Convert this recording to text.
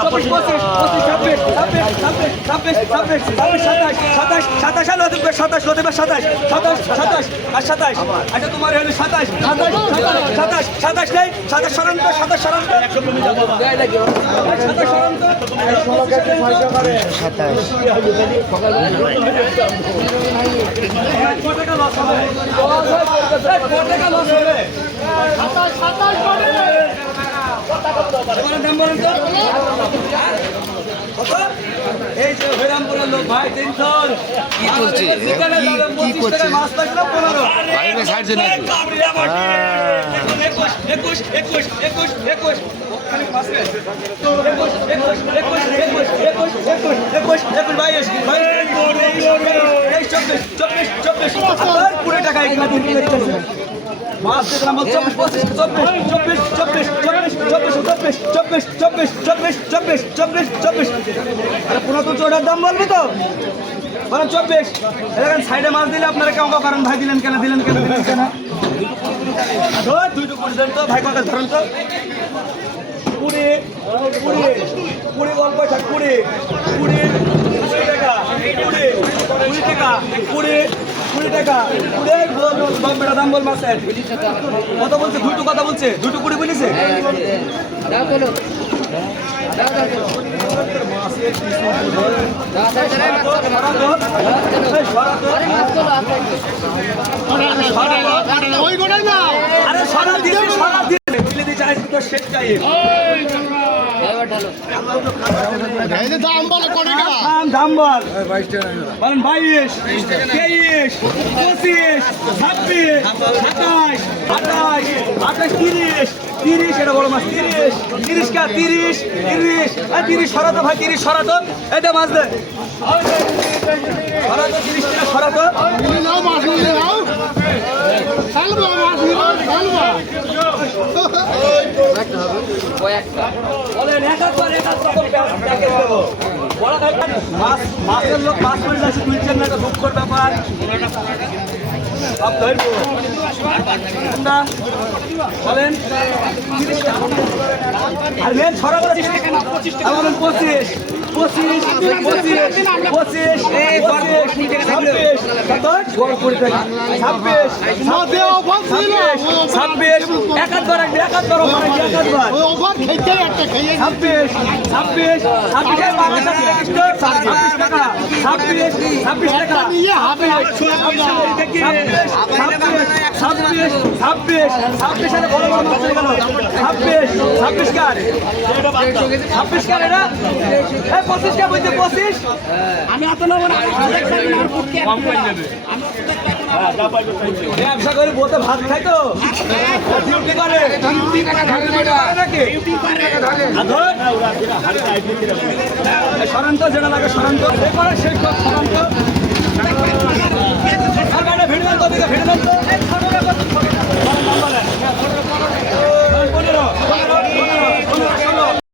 সাতাশ সাতাশ সাতাশ আর সাতাশ, লতিফ সাতাশ সাতাশ সাতাশ, আর সাতাশ। আচ্ছা তোমার হলো সাতাশ সাতাশ সাতাশ সাতাশ সাতাশ সরান্ত সাতাশ সরান্ত। সাতাশ। দাম বলেন তো এই যে হরিরামপুরের লোক ভাই তিনশো কি চলছে কি করছে মাছ থাকল পনেরো ষাট জন একুশ একুশ চব্বিশ চব্বিশ চব্বিশ চব্বিশ কুড়ি টাকা পুরাতন চোটার দাম বলবি তো বলেন চব্বিশ দেখেন সাইডে মাছ দিলে আপনারা কেমন কারণ ভাই দিলেন কেন দিলেন কেন কেন তো ভাই কথা ধরেন তো কুড়ি কুড়ি কুড়ি গল্প কুড়ি কুড়ি কুড়ি টাকা কুড়ি কুড়ি টাকা কুড়ি কুড়ি টাকা। বেটা দাম বল মাছের। কথা বলছে? দুটো কথা বলছে। দুটো কুড়ি বলিছে? আরে সরা দিয়ে সরা দিয়ে চাই তো শেষ চাই। দাম বাইশ তেইশ পঁচিশ ছাব্বিশ সাতাশ আঠাশ আঠাশ তিরিশ তিরিশ এটা বড় তিরিশ তিরিশ তিরিশ তিরিশ এই তিরিশ সরাতো ভাই তিরিশ সরাতো এটা মাছ তিরিশ টাকা মাছের লোক মাছ পড়ে যাচ্ছে তুলছেন না এটা দুঃখর ব্যাপার। সব ধরবো বলেন আর মেন ছড়া বলেন পঁচিশ। পঁচিশ পঁচিশ পঁচিশ ছাব্বিশ ছাব্বিশ ছাব্বিশ একাধবার রাখবি একাধবার একাধবার। ছাব্বিশ ছাব্বিশ ছাব্বিশ ছাব্বিশ হাজার বড় বড় মাছ গেল। ছাব্বিশ ছাব্বিশ কার? ছাব্বিশ কার এটা? এই পঁচিশ কা বলছে পঁচিশ? ব্যবসা করে বলতে ভাত খাই তো? ডিউটি করে? ডিউটি করে নাকি? সরান্ত যেটা লাগে সরান্ত এ করে শেষ সরান্ত